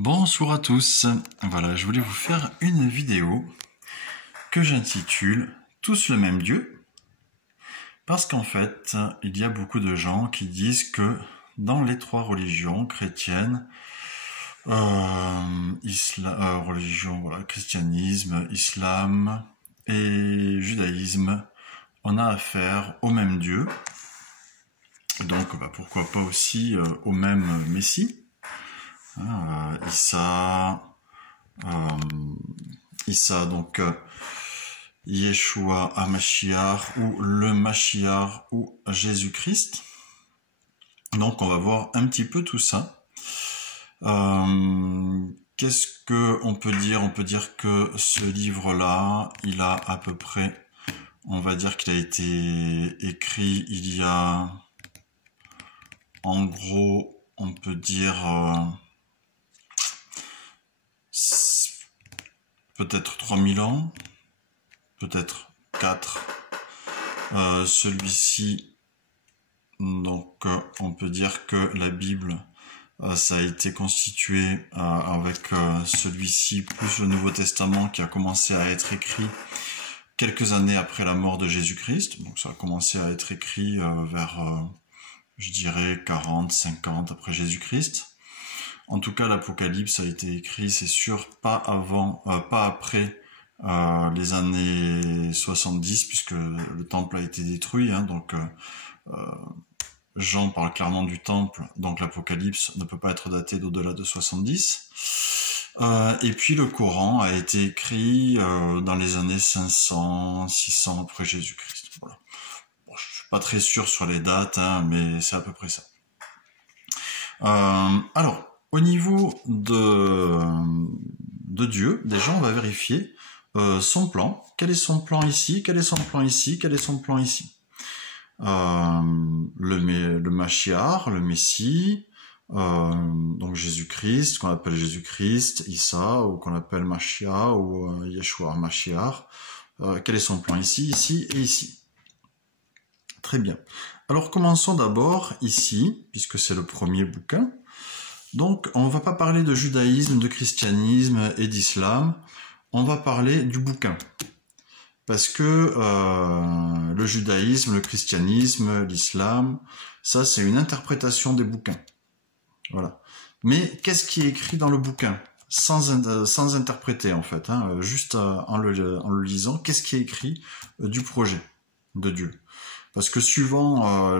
Bonjour à tous, voilà, je voulais vous faire une vidéo que j'intitule « Tous le même Dieu » parce qu'en fait, il y a beaucoup de gens qui disent que dans les trois religions chrétiennes, christianisme, islam et judaïsme, on a affaire au même Dieu, donc pourquoi pas aussi au même Messie. Issa, donc Yeshua HaMashiach ou le Mashiach ou Jésus-Christ. Donc on va voir un petit peu tout ça. Qu'est-ce que on peut dire? On peut dire que ce livre-là, il a à peu près, on va dire qu'il a été écrit il y a, en gros, on peut dire peut-être 3000 ans, peut-être 4. Celui-ci, donc on peut dire que la Bible, ça a été constitué avec celui-ci, plus le Nouveau Testament qui a commencé à être écrit quelques années après la mort de Jésus-Christ. Donc ça a commencé à être écrit vers, je dirais, 40, 50 après Jésus-Christ. En tout cas, l'Apocalypse a été écrit, c'est sûr, pas après les années 70, puisque le temple a été détruit. Donc, Jean parle clairement du temple, donc l'Apocalypse ne peut pas être daté d'au-delà de 70. Et puis le Coran a été écrit dans les années 500, 600 après Jésus-Christ. Voilà. Bon, je suis pas très sûr sur les dates, mais c'est à peu près ça. Alors, au niveau de Dieu, déjà on va vérifier son plan. Quel est son plan ici? Quel est son plan ici? Quel est son plan ici? Le Mashiach, le Messie, donc Jésus-Christ, qu'on appelle Jésus-Christ, Issa, ou qu'on appelle Mashiach, ou Yeshua Mashiach. Quel est son plan ici, ici et ici? Très bien. Alors commençons d'abord ici, puisque c'est le premier bouquin. Donc on ne va pas parler de judaïsme, de christianisme et d'islam, on va parler du bouquin. Parce que le judaïsme, le christianisme, l'islam, ça c'est une interprétation des bouquins. Voilà. Mais qu'est-ce qui est écrit dans le bouquin? Sans interpréter en fait, juste en le lisant, qu'est-ce qui est écrit du projet de Dieu? Parce que suivant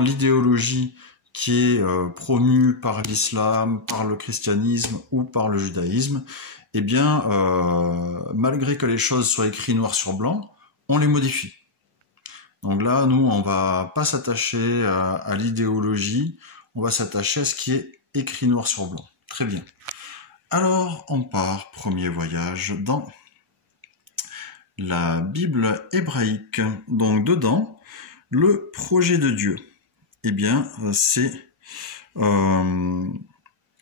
l'idéologie qui est promue par l'islam, par le christianisme ou par le judaïsme, eh bien, malgré que les choses soient écrites noir sur blanc, on les modifie. Donc là, nous, on va pas s'attacher à l'idéologie, on va s'attacher à ce qui est écrit noir sur blanc. Très bien. Alors, on part, premier voyage, dans la Bible hébraïque. Donc dedans, le projet de Dieu, eh bien, c'est de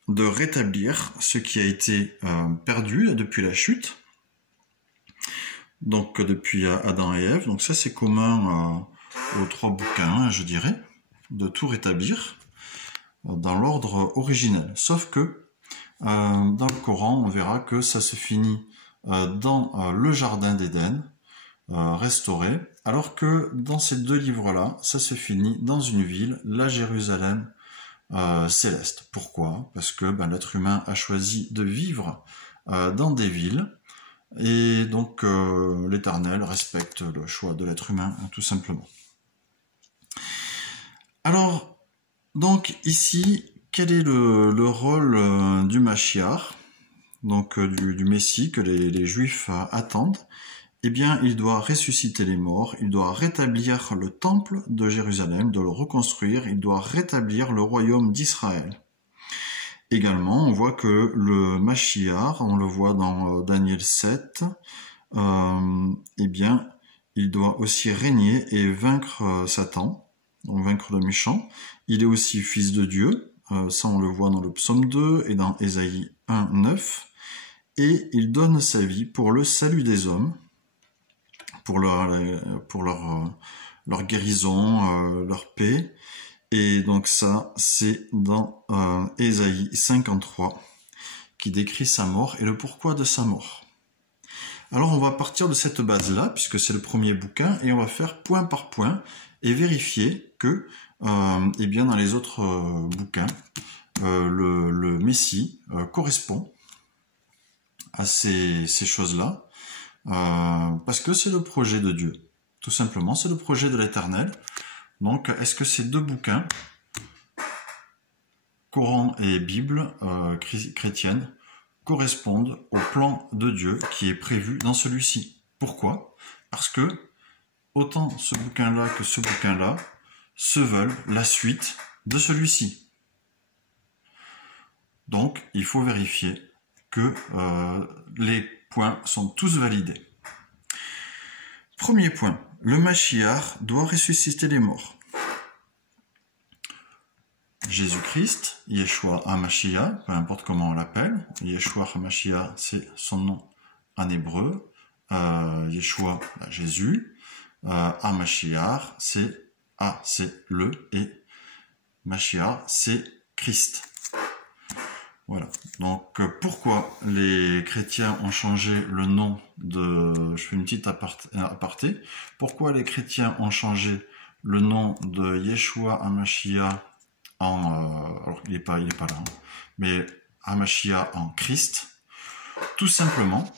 rétablir ce qui a été perdu depuis la chute, donc depuis Adam et Ève. Donc ça, c'est commun aux trois bouquins, je dirais, de tout rétablir dans l'ordre originel. Sauf que dans le Coran, on verra que ça se finit dans le jardin d'Éden, restauré, alors que dans ces deux livres-là, ça se finit dans une ville, la Jérusalem céleste. Pourquoi? Parce que l'être humain a choisi de vivre dans des villes, et donc l'Éternel respecte le choix de l'être humain, tout simplement. Alors, donc ici, quel est le rôle du Mashiach, donc du Messie que les Juifs attendent? Eh bien, il doit ressusciter les morts, il doit rétablir le temple de Jérusalem, de le reconstruire, il doit rétablir le royaume d'Israël. Également, on voit que le Mashiach, on le voit dans Daniel 7, eh bien, il doit aussi régner et vaincre Satan, donc vaincre le méchant. Il est aussi fils de Dieu, ça on le voit dans le psaume 2 et dans Ésaïe 1, 9, et il donne sa vie pour le salut des hommes, pour leur guérison, leur paix. Et donc ça, c'est dans Ésaïe 53. qui décrit sa mort et le pourquoi de sa mort. Alors on va partir de cette base-là, puisque c'est le premier bouquin, et on va faire point par point et vérifier que, eh bien dans les autres bouquins, le Messie correspond à ces choses-là, parce que c'est le projet de Dieu. Tout simplement, c'est le projet de l'Éternel. Donc, est-ce que ces deux bouquins, Coran et Bible chrétienne, correspondent au plan de Dieu qui est prévu dans celui-ci? Pourquoi? Parce que autant ce bouquin-là que ce bouquin-là se veulent la suite de celui-ci. Donc, il faut vérifier que les points sont tous validés. Premier point, le Mashiach doit ressusciter les morts. Jésus-Christ, Yeshua HaMashiach, peu importe comment on l'appelle, Yeshua HaMashiach, c'est son nom en hébreu, Yeshua, Jésus, HaMashiach, c'est A, c'est le, et Mashiach, c'est Christ. Voilà. Donc, pourquoi les chrétiens ont changé le nom de... Je fais une petite aparté. Pourquoi les chrétiens ont changé le nom de Yeshua HaMashiach en... alors, il est pas là, hein, mais HaMashiach en Christ? Tout simplement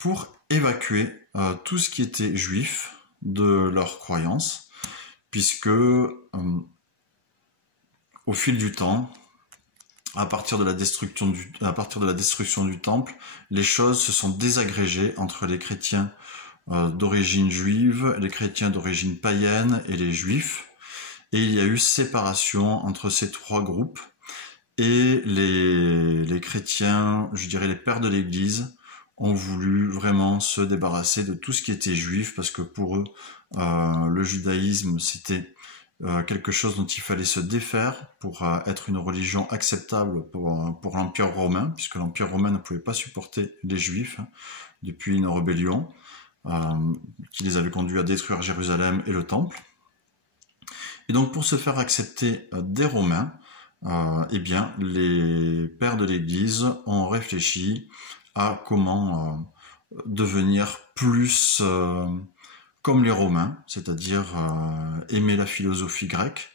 pour évacuer tout ce qui était juif de leur croyance, puisque au fil du temps, à partir de la destruction du temple, les choses se sont désagrégées entre les chrétiens d'origine juive, les chrétiens d'origine païenne et les juifs. Et il y a eu séparation entre ces trois groupes. Et les chrétiens, je dirais les pères de l'Église, ont voulu vraiment se débarrasser de tout ce qui était juif, parce que pour eux, le judaïsme, c'était quelque chose dont il fallait se défaire pour être une religion acceptable pour l'Empire romain, puisque l'Empire romain ne pouvait pas supporter les Juifs depuis une rébellion qui les avait conduits à détruire Jérusalem et le Temple. Et donc pour se faire accepter des Romains, eh bien les pères de l'Église ont réfléchi à comment devenir plus comme les Romains, c'est-à-dire aimer la philosophie grecque,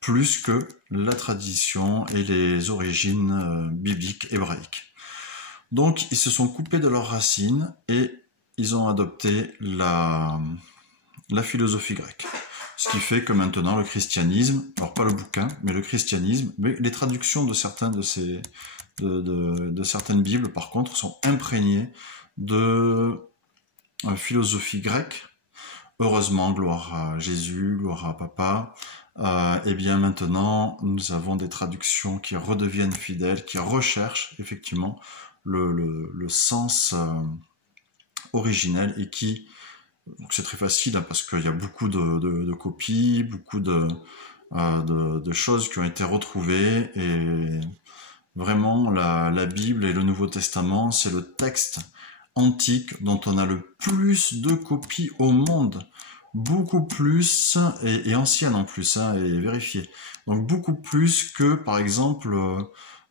plus que la tradition et les origines bibliques hébraïques. Donc ils se sont coupés de leurs racines et ils ont adopté la philosophie grecque. Ce qui fait que maintenant le christianisme, alors pas le bouquin, mais le christianisme, mais les traductions de certaines Bibles par contre sont imprégnées de philosophie grecque. Heureusement, gloire à Jésus, gloire à Papa, et bien maintenant nous avons des traductions qui redeviennent fidèles, qui recherchent effectivement le sens originel et qui, c'est très facile hein, parce qu'il y a beaucoup de copies, beaucoup de choses qui ont été retrouvées et vraiment la Bible et le Nouveau Testament, c'est le texte antique dont on a le plus de copies au monde, beaucoup plus, et anciennes en plus, hein, et vérifiées. Donc beaucoup plus que, par exemple,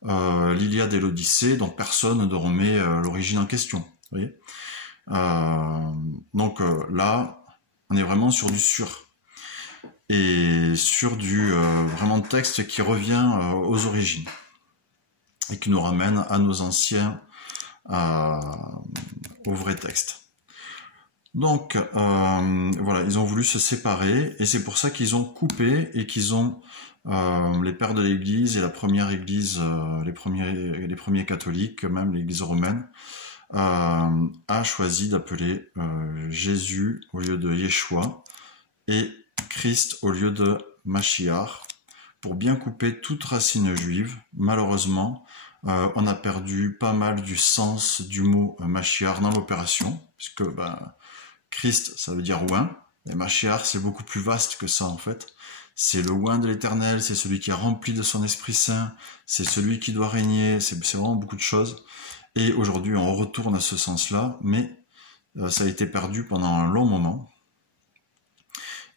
l'Iliade et l'Odyssée, dont personne ne remet l'origine en question. Vous voyez donc là, on est vraiment sur du sûr. Et sur du vraiment texte qui revient aux origines. Et qui nous ramène à nos anciens au vrai texte. Donc voilà, ils ont voulu se séparer et c'est pour ça qu'ils ont coupé et qu'ils ont les pères de l'Église et la première Église, les premiers catholiques, même l'Église romaine, a choisi d'appeler Jésus au lieu de Yeshua et Christ au lieu de Mashiach pour bien couper toute racine juive. Malheureusement, on a perdu pas mal du sens du mot Mashiach dans l'opération, puisque Christ, ça veut dire oint, et Mashiach, c'est beaucoup plus vaste que ça en fait. C'est le oint de l'Éternel, c'est celui qui est rempli de son Esprit Saint, c'est celui qui doit régner, c'est vraiment beaucoup de choses. Et aujourd'hui, on retourne à ce sens-là, mais ça a été perdu pendant un long moment.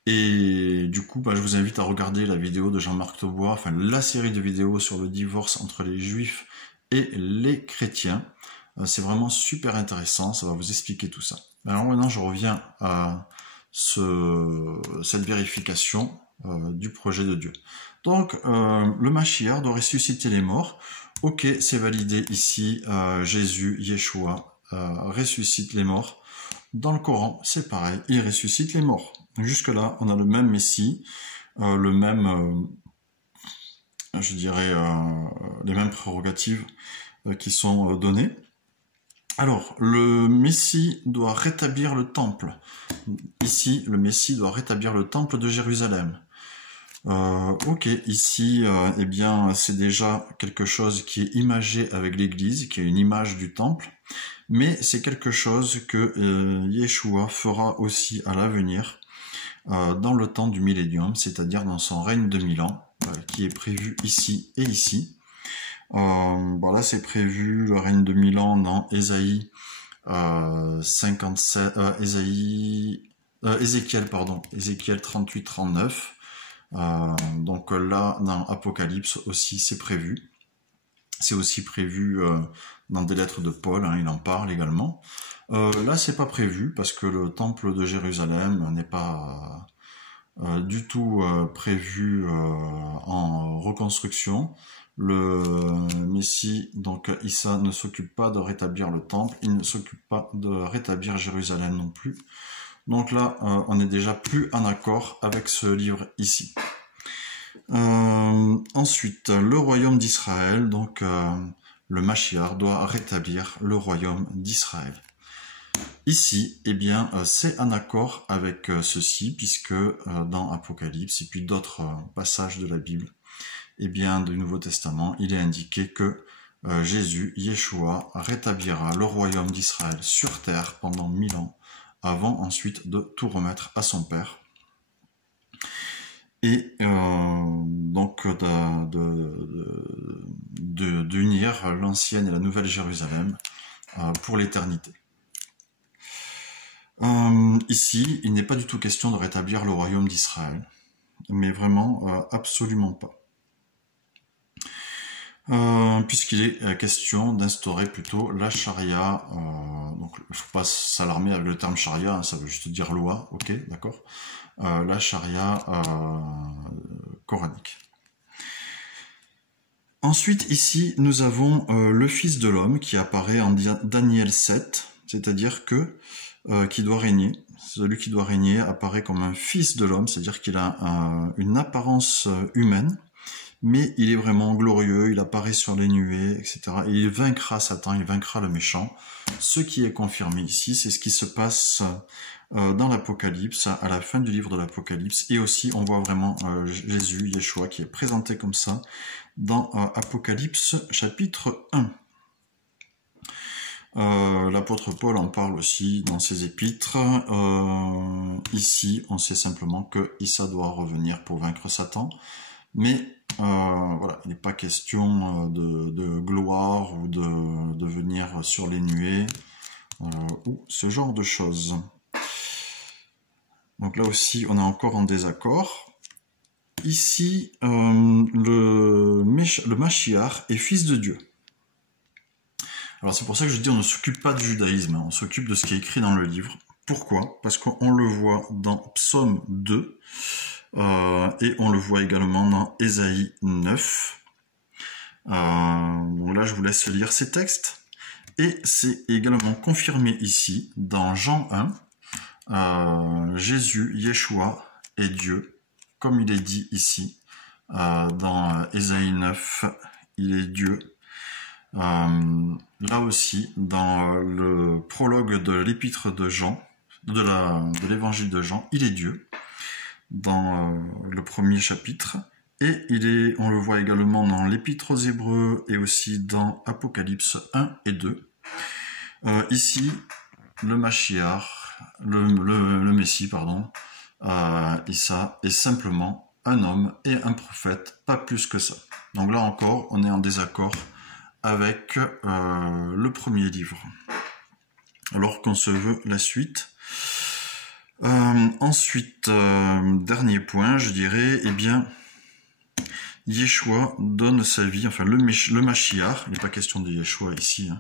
Et du coup, je vous invite à regarder la vidéo de Jean-Marc Taubois, enfin la série de vidéos sur le divorce entre les Juifs et les chrétiens. C'est vraiment super intéressant, ça va vous expliquer tout ça. Alors maintenant, je reviens à cette vérification du projet de Dieu. Donc, le Mashiach doit ressusciter les morts. Ok, c'est validé ici. Jésus, Yeshua, ressuscite les morts. Dans le Coran, c'est pareil, il ressuscite les morts. Jusque-là, on a le même Messie, le même, je dirais, les mêmes prérogatives qui sont données. Alors, le Messie doit rétablir le temple. Ici, le Messie doit rétablir le temple de Jérusalem. Ok, ici, eh bien, c'est déjà quelque chose qui est imagé avec l'Église, qui est une image du temple, mais c'est quelque chose que Yeshua fera aussi à l'avenir, dans le temps du millénium, c'est-à-dire dans son règne de 1000 ans, qui est prévu ici et ici. Voilà, c'est prévu le règne de 1000 ans dans Ésaïe 57, Ézéchiel 38-39. Donc là, dans Apocalypse aussi, c'est prévu. C'est aussi prévu dans des lettres de Paul, hein, il en parle également. Là, c'est pas prévu parce que le temple de Jérusalem n'est pas du tout prévu en reconstruction. Le Messie, donc Issa, ne s'occupe pas de rétablir le temple, il ne s'occupe pas de rétablir Jérusalem non plus. Donc là, on est déjà plus en accord avec ce livre ici. Ensuite, le royaume d'Israël, donc le Mashiach doit rétablir le royaume d'Israël. Ici, eh bien, c'est en accord avec ceci, puisque dans Apocalypse et puis d'autres passages de la Bible, eh bien, du Nouveau Testament, il est indiqué que Jésus, Yeshua, rétablira le royaume d'Israël sur terre pendant 1000 ans, avant ensuite de tout remettre à son Père. Et donc d'unir l'ancienne et la nouvelle Jérusalem pour l'éternité. Ici, il n'est pas du tout question de rétablir le royaume d'Israël, mais vraiment absolument pas. Puisqu'il est question d'instaurer plutôt la charia, donc il ne faut pas s'alarmer avec le terme charia, hein, ça veut juste dire loi, ok, d'accord, la charia coranique. Ensuite, ici, nous avons le Fils de l'homme qui apparaît en Daniel 7, c'est-à-dire que qui doit régner. Celui qui doit régner apparaît comme un Fils de l'homme, c'est-à-dire qu'il a une apparence humaine, mais il est vraiment glorieux, il apparaît sur les nuées, etc. Et il vaincra Satan, il vaincra le méchant. Ce qui est confirmé ici, c'est ce qui se passe dans l'Apocalypse, à la fin du livre de l'Apocalypse. Et aussi, on voit vraiment Jésus, Yeshua, qui est présenté comme ça dans Apocalypse chapitre 1. L'apôtre Paul en parle aussi dans ses épîtres. Ici, on sait simplement que Issa doit revenir pour vaincre Satan. Mais voilà, il n'est pas question de gloire ou de venir sur les nuées ou ce genre de choses. Donc là aussi, on est encore en désaccord. Ici, le Mashiach est fils de Dieu. Alors c'est pour ça que je dis on ne s'occupe pas du judaïsme, on s'occupe de ce qui est écrit dans le livre. Pourquoi? Parce qu'on le voit dans Psaume 2, et on le voit également dans Ésaïe 9. Là, je vous laisse lire ces textes. Et c'est également confirmé ici, dans Jean 1, Jésus, Yeshua est Dieu, comme il est dit ici. Dans Ésaïe 9, il est Dieu. Là aussi, dans le prologue de l'épître de Jean, de l'évangile de Jean, il est Dieu. Dans le premier chapitre, et on le voit également dans l'Épître aux Hébreux et aussi dans Apocalypse 1 et 2. Ici, le Mashiach, le Messie, pardon, Issa est simplement un homme et un prophète, pas plus que ça. Donc là encore, on est en désaccord avec le premier livre. Alors qu'on se veut la suite. Ensuite, dernier point, je dirais, eh bien, Yeshua donne sa vie, enfin le Mashiach, il n'est pas question de Yeshua ici,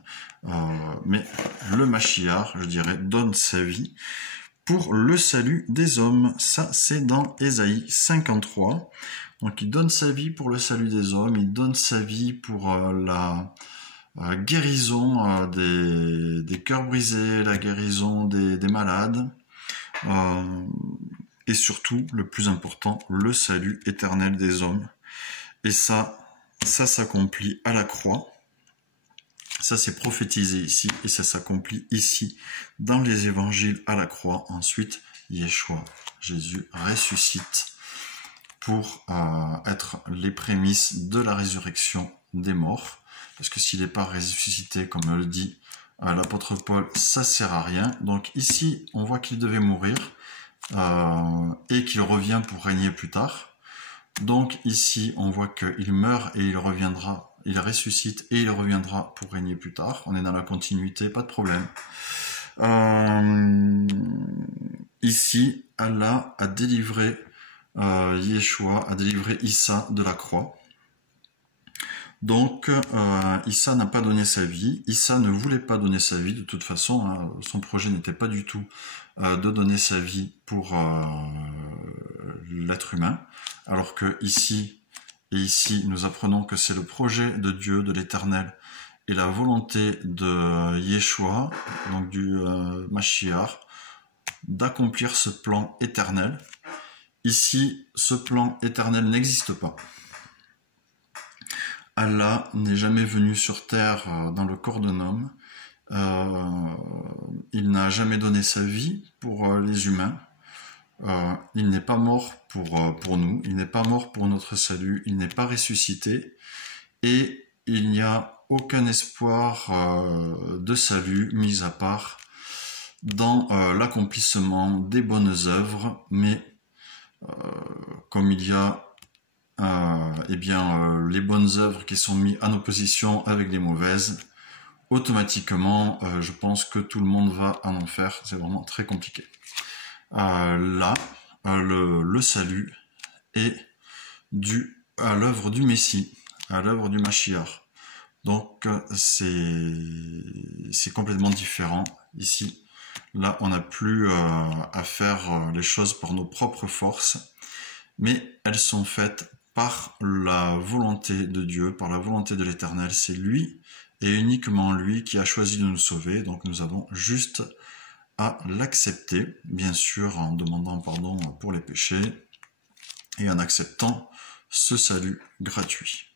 mais le Mashiach, je dirais, donne sa vie pour le salut des hommes. Ça, c'est dans Ésaïe 53. Donc il donne sa vie pour le salut des hommes, il donne sa vie pour la guérison des cœurs brisés, la guérison des malades, et surtout, le plus important, le salut éternel des hommes. Et ça s'accomplit à la croix. Ça, c'est prophétisé ici, et ça s'accomplit ici, dans les évangiles à la croix. Ensuite, Yeshua, Jésus, ressuscite pour être les prémices de la résurrection des morts. Parce que s'il n'est pas ressuscité, comme le dit l'apôtre Paul, ça sert à rien. Donc ici, on voit qu'il devait mourir et qu'il revient pour régner plus tard. Donc ici, on voit qu'il meurt et il reviendra, il ressuscite et il reviendra pour régner plus tard. On est dans la continuité, pas de problème. Ici, Allah a délivré Yeshua, a délivré Issa de la croix. Donc, Issa n'a pas donné sa vie. Issa ne voulait pas donner sa vie. De toute façon, hein, son projet n'était pas du tout de donner sa vie pour l'être humain. Alors que ici, et ici, nous apprenons que c'est le projet de Dieu, de l'Éternel, et la volonté de Yeshua, donc du Mashiach, d'accomplir ce plan éternel. Ici, ce plan éternel n'existe pas. Allah n'est jamais venu sur terre dans le corps d'un homme. Il n'a jamais donné sa vie pour les humains. Il n'est pas mort pour nous. Il n'est pas mort pour notre salut. Il n'est pas ressuscité. Et il n'y a aucun espoir de salut, mis à part dans l'accomplissement des bonnes œuvres. Mais comme il y a les bonnes œuvres qui sont mises en opposition avec les mauvaises, automatiquement, je pense que tout le monde va en enfer. C'est vraiment très compliqué. Là, le salut est dû à l'œuvre du Messie, à l'œuvre du Mashiach. Donc, c'est complètement différent ici. Là, on n'a plus à faire les choses par nos propres forces, mais elles sont faites par la volonté de Dieu, par la volonté de l'Éternel. C'est lui et uniquement lui qui a choisi de nous sauver. Donc nous avons juste à l'accepter, bien sûr en demandant pardon pour les péchés et en acceptant ce salut gratuit.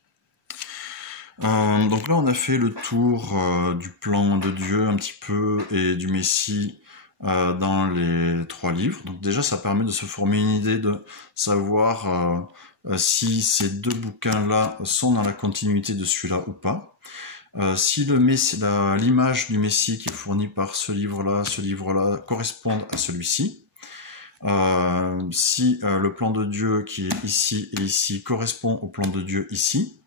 Donc là on a fait le tour du plan de Dieu un petit peu et du Messie dans les 3 livres. Donc déjà ça permet de se former une idée de savoir si ces 2 bouquins-là sont dans la continuité de celui-là ou pas. Si l'image du Messie qui est fournie par ce livre-là correspondent à celui-ci. Si le plan de Dieu qui est ici et ici correspond au plan de Dieu ici,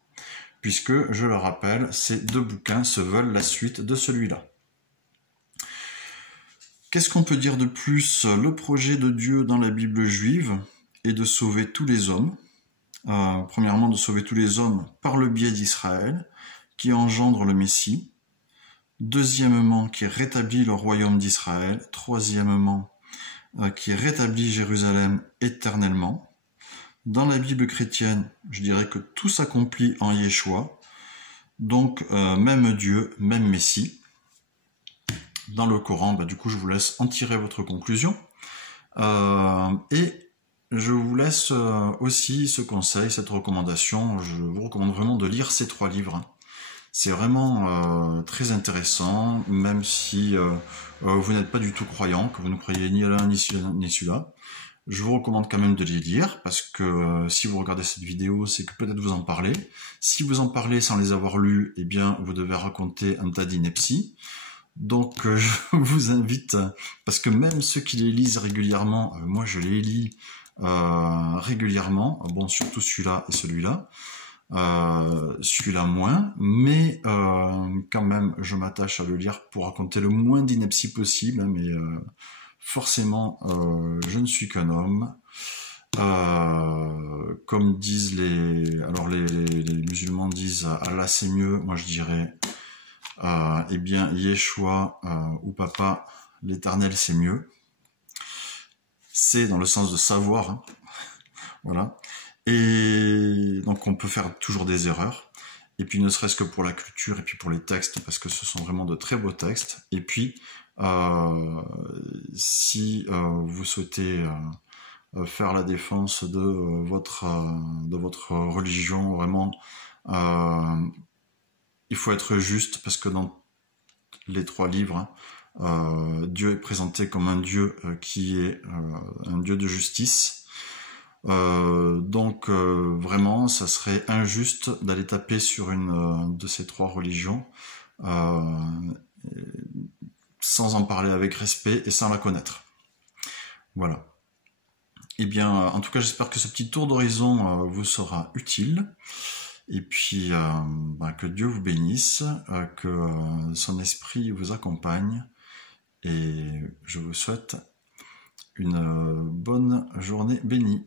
puisque, je le rappelle, ces 2 bouquins se veulent la suite de celui-là. Qu'est-ce qu'on peut dire de plus? Le projet de Dieu dans la Bible juive est de sauver tous les hommes. Premièrement, de sauver tous les hommes par le biais d'Israël, qui engendre le Messie. Deuxièmement, qui rétablit le royaume d'Israël. Troisièmement, qui rétablit Jérusalem éternellement. Dans la Bible chrétienne, je dirais que tout s'accomplit en Yeshua. Donc, même Dieu, même Messie. Dans le Coran, du coup, je vous laisse en tirer votre conclusion. Et je vous laisse aussi ce conseil, cette recommandation. Je vous recommande vraiment de lire ces 3 livres. C'est vraiment très intéressant, même si vous n'êtes pas du tout croyant, que vous ne croyez ni à l'un ni celui-là. Je vous recommande quand même de les lire, parce que si vous regardez cette vidéo, c'est que peut-être vous en parlez. Si vous en parlez sans les avoir lus, eh bien, vous devez raconter un tas d'inepties. Donc, je vous invite, parce que même ceux qui les lisent régulièrement, moi je les lis régulièrement, bon, surtout celui-là et celui-là, celui-là moins, mais quand même, je m'attache à le lire pour raconter le moins d'inepties possible, mais forcément, je ne suis qu'un homme, Comme disent les musulmans disent Allah c'est mieux, moi je dirais eh bien Yeshua ou Papa, l'Éternel c'est mieux. C'est dans le sens de savoir, hein. Voilà. Et donc on peut faire toujours des erreurs. Et puis ne serait-ce que pour la culture et puis pour les textes, parce que ce sont vraiment de très beaux textes. Et puis si vous souhaitez faire la défense de votre religion, vraiment, il faut être juste, parce que dans les 3 livres, Dieu est présenté comme un Dieu qui est un Dieu de justice. Donc vraiment, ça serait injuste d'aller taper sur une de ces 3 religions sans en parler avec respect et sans la connaître. Voilà. Eh bien, en tout cas, j'espère que ce petit tour d'horizon vous sera utile. Et puis, que Dieu vous bénisse, que son esprit vous accompagne. Et je vous souhaite une bonne journée bénie.